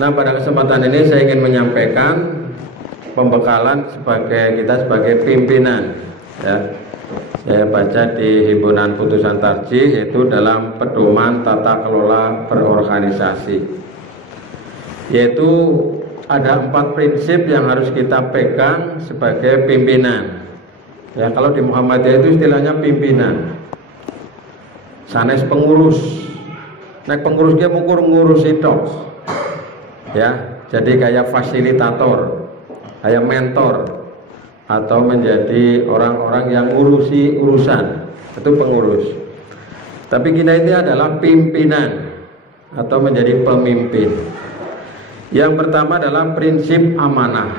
Nah, pada kesempatan ini saya ingin menyampaikan pembekalan kita sebagai pimpinan, ya. Saya baca di himpunan putusan tarjih, yaitu dalam pedoman tata kelola berorganisasi, yaitu ada 4 prinsip yang harus kita pegang sebagai pimpinan. Ya, kalau di Muhammadiyah itu istilahnya pimpinan, sanes pengurus. Nek pengurus dia ngurus itu, ya, jadi kayak fasilitator, kayak mentor, atau menjadi orang-orang yang ngurusi urusan, itu pengurus. Tapi kita ini adalah pimpinan atau menjadi pemimpin. Yang pertama adalah prinsip amanah.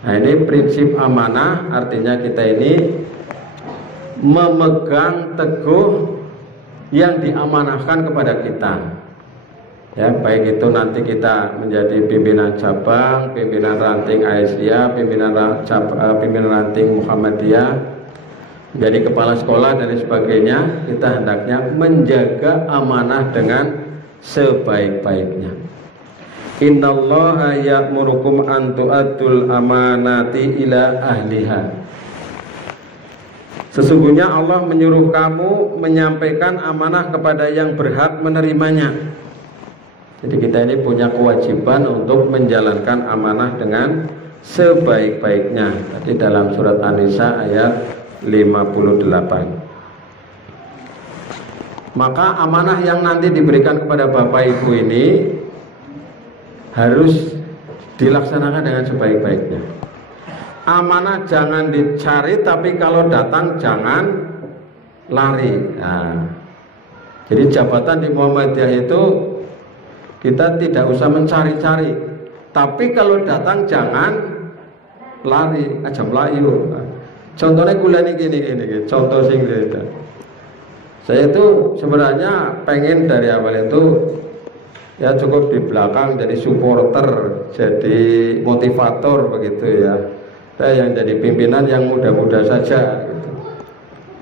Nah, ini prinsip amanah artinya kita ini memegang teguh yang diamanahkan kepada kita. Ya, baik itu nanti kita menjadi pimpinan cabang, pimpinan ranting Aisyah, pimpinan ranting Muhammadiyah, menjadi kepala sekolah dan sebagainya, kita hendaknya menjaga amanah dengan sebaik-baiknya. Innallaha ya'murukum an tu'addul amanati ila ahliha. Sesungguhnya Allah menyuruh kamu menyampaikan amanah kepada yang berhak menerimanya. Jadi kita ini punya kewajiban untuk menjalankan amanah dengan sebaik-baiknya. Tadi dalam surat An-Nisa ayat 58. Maka amanah yang nanti diberikan kepada Bapak Ibu ini harus dilaksanakan dengan sebaik-baiknya. Amanah jangan dicari, tapi kalau datang jangan lari. Nah, jadi jabatan di Muhammadiyah itu kita tidak usah mencari-cari, tapi kalau datang jangan lari, aja melayu. Contohnya kuliah ini gini, contoh sing gitu. Saya itu sebenarnya pengen dari awal itu ya cukup di belakang jadi supporter, jadi motivator begitu ya. Saya yang jadi pimpinan yang muda-muda saja gitu.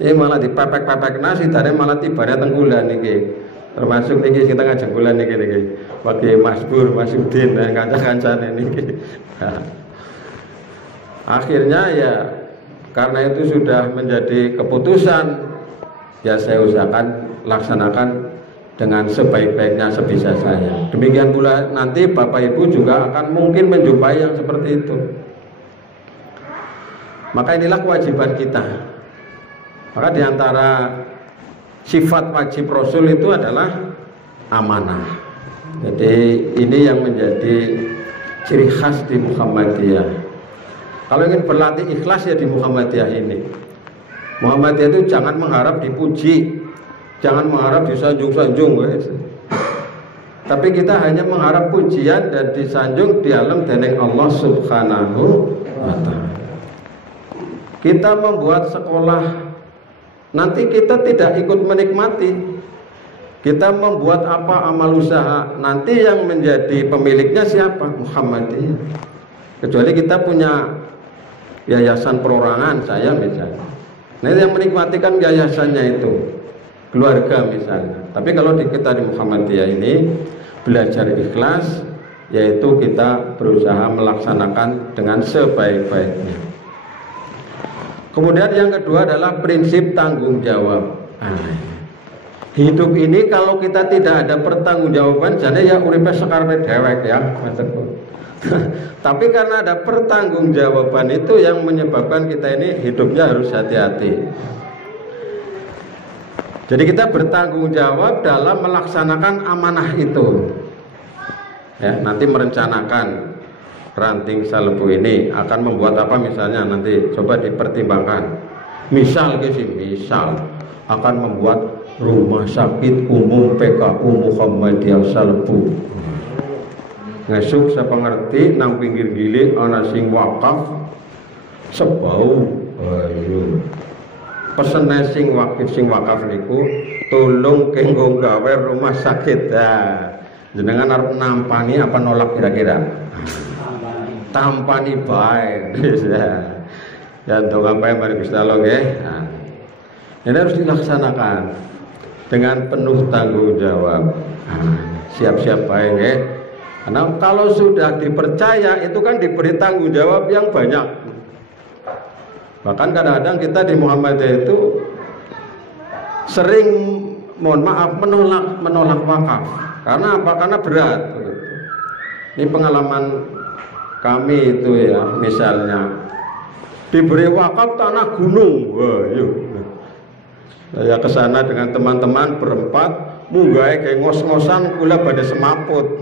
Ini malah dipepek-pepek nasi, tadi malah tibanya tenggulan nih. Termasuk niki kita ngajak bulan niki bagi Mas Bur, Mas Udin dan kanca-kancane niki. Nah, akhirnya ya karena itu sudah menjadi keputusan, ya saya usahakan laksanakan dengan sebaik-baiknya sebisa saya. Demikian pula nanti Bapak Ibu juga akan mungkin menjumpai yang seperti itu. Maka inilah kewajiban kita. Maka diantara sifat wajib Rasul itu adalah amanah. Jadi ini yang menjadi ciri khas di Muhammadiyah. Kalau ingin berlatih ikhlas ya di Muhammadiyah ini. Muhammadiyah itu jangan mengharap dipuji, jangan mengharap disanjung-sanjung, tapi kita hanya mengharap pujian dan disanjung di alam dening Allah Subhanahu wa ta'ala. Kita membuat sekolah, nanti kita tidak ikut menikmati. Kita membuat apa amal usaha, nanti yang menjadi pemiliknya siapa? Muhammadiyah. Kecuali kita punya yayasan perorangan, saya misalnya. Nah, yang menikmati kan yayasannya itu keluarga misalnya. Tapi kalau kita di Muhammadiyah ini belajar ikhlas, yaitu kita berusaha melaksanakan dengan sebaik-baiknya. Kemudian yang kedua adalah prinsip tanggung jawab. Hidup ini kalau kita tidak ada pertanggungjawaban, jadi ya uripe sekarang dewek ya, tapi karena ada pertanggungjawaban itu yang menyebabkan kita ini hidupnya harus hati-hati. Jadi kita bertanggung jawab dalam melaksanakan amanah itu. Ya, nanti merencanakan ranting Salebu ini akan membuat apa misalnya, nanti coba dipertimbangkan. Misal akan membuat rumah sakit umum PKU Muhammadiyah Salebu. Ngesuk saya pengerti nang pinggir gili ana sing wakaf sebau ayo. Pesene sing wakaf niku tolong kenggo gawe rumah sakit. Jenengan arep nampani apa nolak kira-kira? Tampani bae. Ya untuk apa yang mari Gusti Allah nggih. Ini harus dilaksanakan dengan penuh tanggung jawab. siap-siap baik ya. Karena kalau sudah dipercaya itu kan diberi tanggung jawab yang banyak. Bahkan kadang-kadang kita di Muhammadiyah itu sering, mohon maaf, menolak wakaf. Karena apa? Karena berat. Ini pengalaman kami itu ya, misalnya diberi wakaf tanah gunung, wah yuk. Saya kesana dengan teman-teman berempat, munggahe kayak ngos-ngosan kula badhe semaput.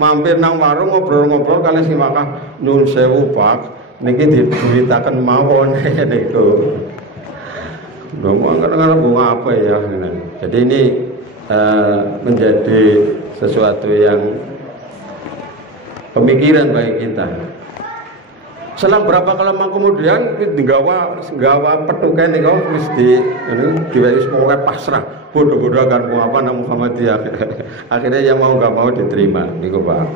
Mampir nang warung ngobrol-ngobrol kali si wakaf, nyuwun sewu Pak, niki diberitaken mawon niku. Ngomong kadang-kadang bunga apa ya. Jadi ini menjadi sesuatu yang pemikiran bagi kita. Selang berapa lama kemudian nggawa petukan niku wis wis pokoke pasrah. Bodoh-bodoh akan mau apa nang Muhammadiyah. Akhirnya yang mau nggak mau diterima niku Pak.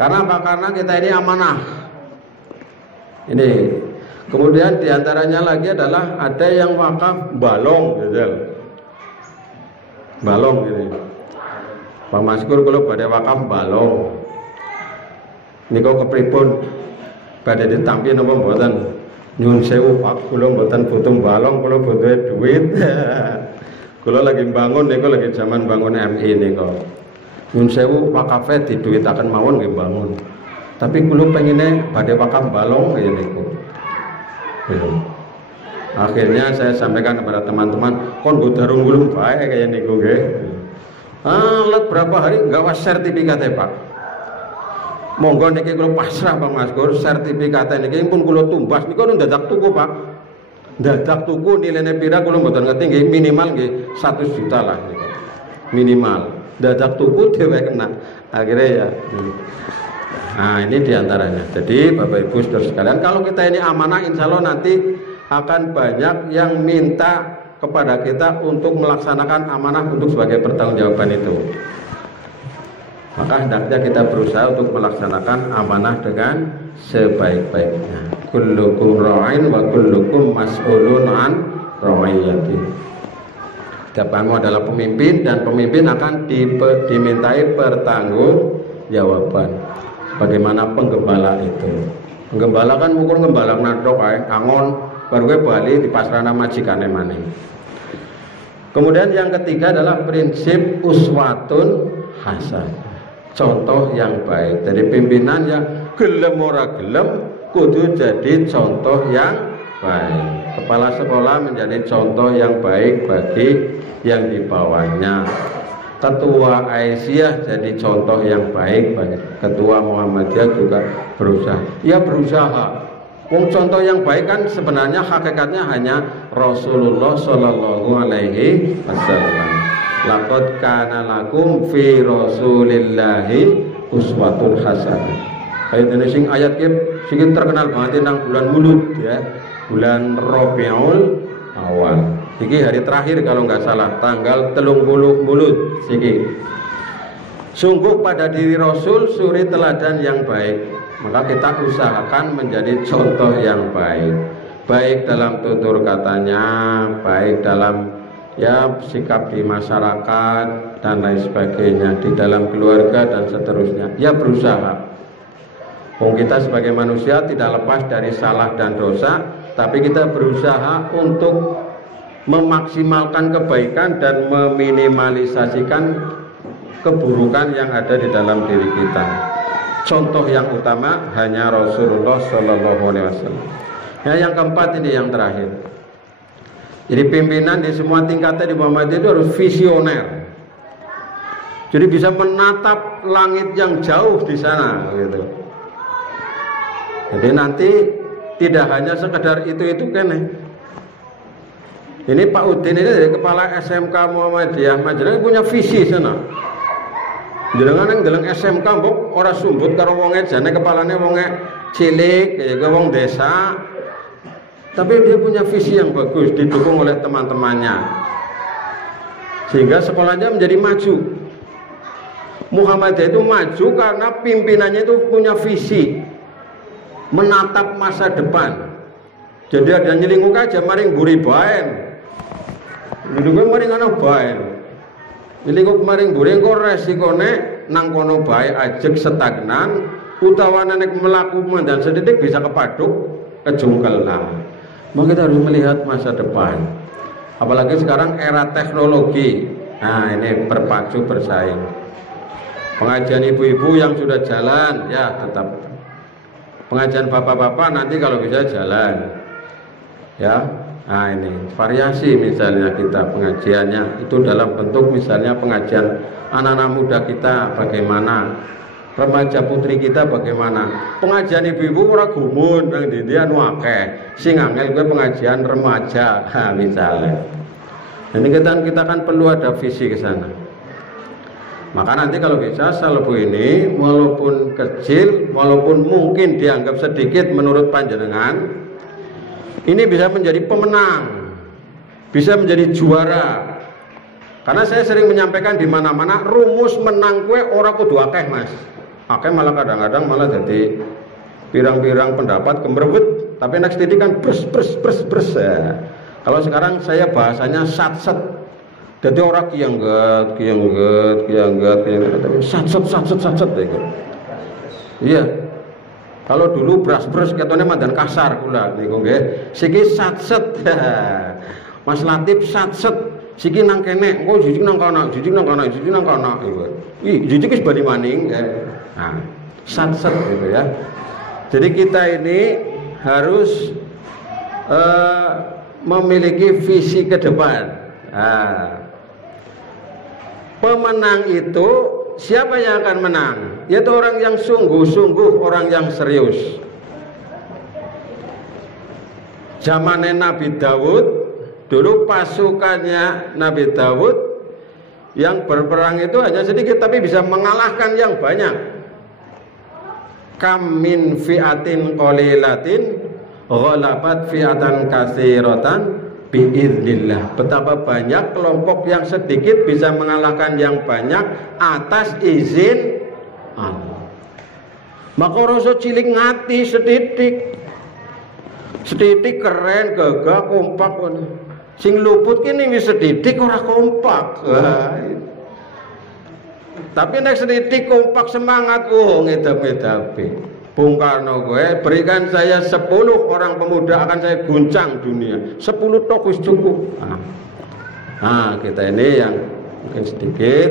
Karena apa? Karena kita ini amanah. Ini kemudian diantaranya lagi adalah ada yang wakaf balong gitu. Balong gini. Pak Maskur kalau badhe wakaf balong. Niku kepripun badhe ditampi napa mboten? Nyuwun sewu Pak, kula mboten butuh balong, kula butuh duit. Kula lagi bangun niku lagi zaman bangun MI niku. Nyuwun sewu wakafe diduwitaken mawon nggih bangun. Tapi kula pengine badhe wakaf balong kaya niku. Akhirnya saya sampaikan kepada teman-teman, kon nggo darung gulung bae kaya niku nggih. Let berapa hari gawa sertifikate Pak. Monggo niki kula pasrah Pak Maskur, sertifikate niki pun kula tumbas niku ndadak tuku Pak. Ndadak tuku nilainya pira kula mboten ngerti nggih, minimal nggih 1 juta lah niku. Minimal. Ndadak tuku dhewe kena. Akhirnya ya. Nah, ini diantaranya. Jadi Bapak Ibu saudara sekalian, kalau kita ini amanah, insya Allah nanti akan banyak yang minta kepada kita untuk melaksanakan amanah untuk sebagai pertanggungjawaban itu. Maka hendaknya kita berusaha untuk melaksanakan amanah dengan sebaik-baiknya. Kullukum ra'in wa kullukum mas'ulun an ra'iyati. Setiap kamu adalah pemimpin dan pemimpin akan dimintai pertanggungjawaban. Bagaimana penggembala itu? Penggembala kan mukul ngembala nadok ae angon baru bali di pasrana majikane maneh. Kemudian yang ketiga adalah prinsip uswatun hasanah. Contoh yang baik. Dari pimpinan yang gelem ora gelem kudu jadi contoh yang baik. Kepala sekolah menjadi contoh yang baik bagi yang di bawahnya. Ketua Aisyah jadi contoh yang baik bagi Ketua Muhammadiyah juga berusaha. Ya berusaha. Wong contoh yang baik kan sebenarnya hakikatnya hanya Rasulullah Shallallahu Alaihi Wasallam. Laqad kana lakum fi Rasulillahi uswatun hasanah. Ayat ini sing ayat sing terkenal banget nang bulan Mulud ya, bulan Rabiul Awal. Iki hari terakhir kalau nggak salah, tanggal 30 Mulud siki. Sungguh pada diri Rasul suri teladan yang baik. Maka kita usahakan menjadi contoh yang baik. Baik dalam tutur katanya, baik dalam ya sikap di masyarakat dan lain sebagainya, di dalam keluarga dan seterusnya. Ya berusaha. Kita sebagai manusia tidak lepas dari salah dan dosa, tapi kita berusaha untuk memaksimalkan kebaikan dan meminimalisasikan keburukan yang ada di dalam diri kita. Contoh yang utama hanya Rasulullah Shallallahu Alaihi Wasallam. Ya, yang keempat ini yang terakhir. Jadi pimpinan di semua tingkatnya di Muhammadiyah itu harus visioner. Jadi bisa menatap langit yang jauh di sana, gitu. Jadi nanti tidak hanya sekedar itu kan. Ini Pak Udin ini dari kepala SMK Muhammadiyah Majalengka punya visi sana. Jenengan yang geleng SMK mbok ora sumbut karo wonge jane kepalane wonge cilik ya wong desa. Tapi dia punya visi yang bagus, didukung oleh teman-temannya. Sehingga sekolahnya menjadi maju. Muhammadiyah itu maju karena pimpinannya itu punya visi menatap masa depan. Jadi ada nyelinguk aja maring buri baen. Duduknya maring ana baen. Miliku kemarin buring kok resikone nang kono bae ajeg stagnan utawa nek melaku dan sedikit bisa kepaduk kejungkelan. Maka kita harus melihat masa depan. Apalagi sekarang era teknologi. Nah, ini berpacu bersaing. Pengajian ibu-ibu yang sudah jalan ya tetap. Pengajian bapak-bapak nanti kalau bisa jalan. Ya. Nah, ini variasi misalnya kita pengajiannya itu dalam bentuk misalnya pengajian anak-anak muda kita bagaimana, remaja putri kita bagaimana. Pengajian ibu-ibu ora gumun nang dindian akeh. Sing angel kuwi pengajian remaja, misalnya. Ini kita kan perlu ada visi ke sana. Maka nanti kalau bisa salbu ini walaupun kecil, walaupun mungkin dianggap sedikit menurut panjenengan, ini bisa menjadi pemenang, bisa menjadi juara. Karena saya sering menyampaikan di mana-mana rumus menang kue ora kudu akeh, Mas. Akeh malah kadang-kadang malah jadi pirang-pirang pendapat kemerebut, tapi next titik kan bres ya. Kalau sekarang saya bahasanya sat-set. Jadi orang kiangget, sat-set gitu. Iya. Kalau dulu bras-bras ketone mandan kasar kula niku nggih. Siki satset. Mas Latif satset. Siki nang kene, engko jijik nang kana, jijik nang kana, jijik nang kana iku. Ih, jijik wis bali maning. Nah, satset gitu ya. Jadi kita ini harus memiliki visi ke depan. Nah, pemenang itu siapa yang akan menang? Yaitu orang yang sungguh-sungguh, orang yang serius. Zamannya Nabi Dawud, dulu pasukannya Nabi Dawud yang berperang itu hanya sedikit tapi bisa mengalahkan yang banyak. Kam min fi'atin qalilatin ghalabat fi'atan katsiratan biiznillah. Betapa banyak kelompok yang sedikit bisa mengalahkan yang banyak atas izin Allah. Maka rasa cilik ngati sedidik keren gagah kompak. Sing luput kini wis sedidik ora kompak. Tapi nek sedidik kompak semangat ngedap-edapi. Bung Karno gue berikan saya 10 orang pemuda akan saya guncang dunia. 10 tok wis cukup. Nah, kita ini yang mungkin sedikit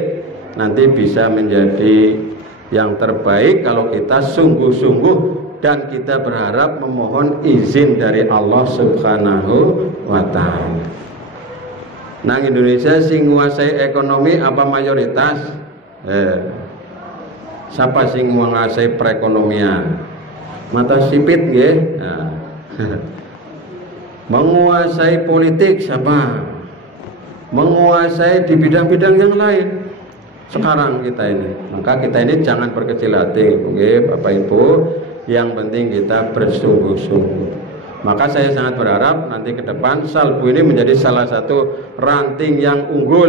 nanti bisa menjadi yang terbaik kalau kita sungguh-sungguh dan kita berharap memohon izin dari Allah Subhanahu wa ta'ala. Nang Indonesia sing nguasai ekonomi apa mayoritas? Siapa sing nguasai perekonomian? Mata sipit nggih. Nah. Menguasai politik siapa? Menguasai di bidang-bidang yang lain. Sekarang kita ini, maka kita ini jangan berkecil hati, oke, Bapak Ibu. Yang penting kita bersungguh-sungguh. Maka saya sangat berharap nanti ke depan salbu ini menjadi salah satu ranting yang unggul,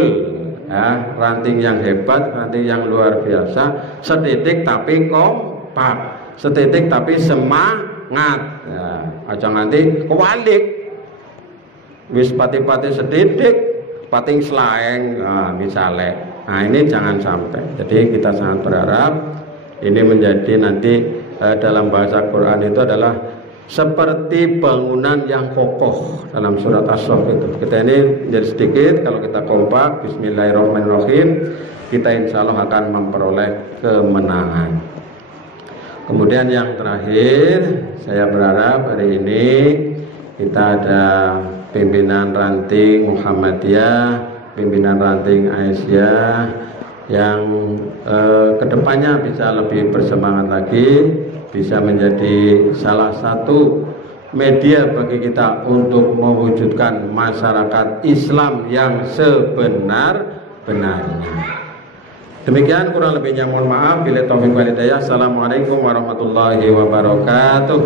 ya, ranting yang hebat, ranting yang luar biasa. Setitik tapi kompak, setitik tapi semangat. Ya, aja nanti kewalik, wis pati-pati setitik, pating selaeng, misalnya. Nah, ini jangan sampai. Jadi kita sangat berharap ini menjadi nanti dalam bahasa Quran itu adalah seperti bangunan yang kokoh dalam surat As-Saff itu. Kita ini menjadi sedikit, kalau kita kompak, bismillahirrahmanirrahim, kita insya Allah akan memperoleh kemenangan. Kemudian yang terakhir, saya berharap hari ini kita ada pimpinan ranting Muhammadiyah, pimpinan ranting Aisyah yang kedepannya bisa lebih bersemangat lagi, bisa menjadi salah satu media bagi kita untuk mewujudkan masyarakat Islam yang sebenar-benarnya. Demikian kurang lebihnya mohon maaf. Bila taufik wal hidayah. Assalamualaikum warahmatullahi wabarakatuh.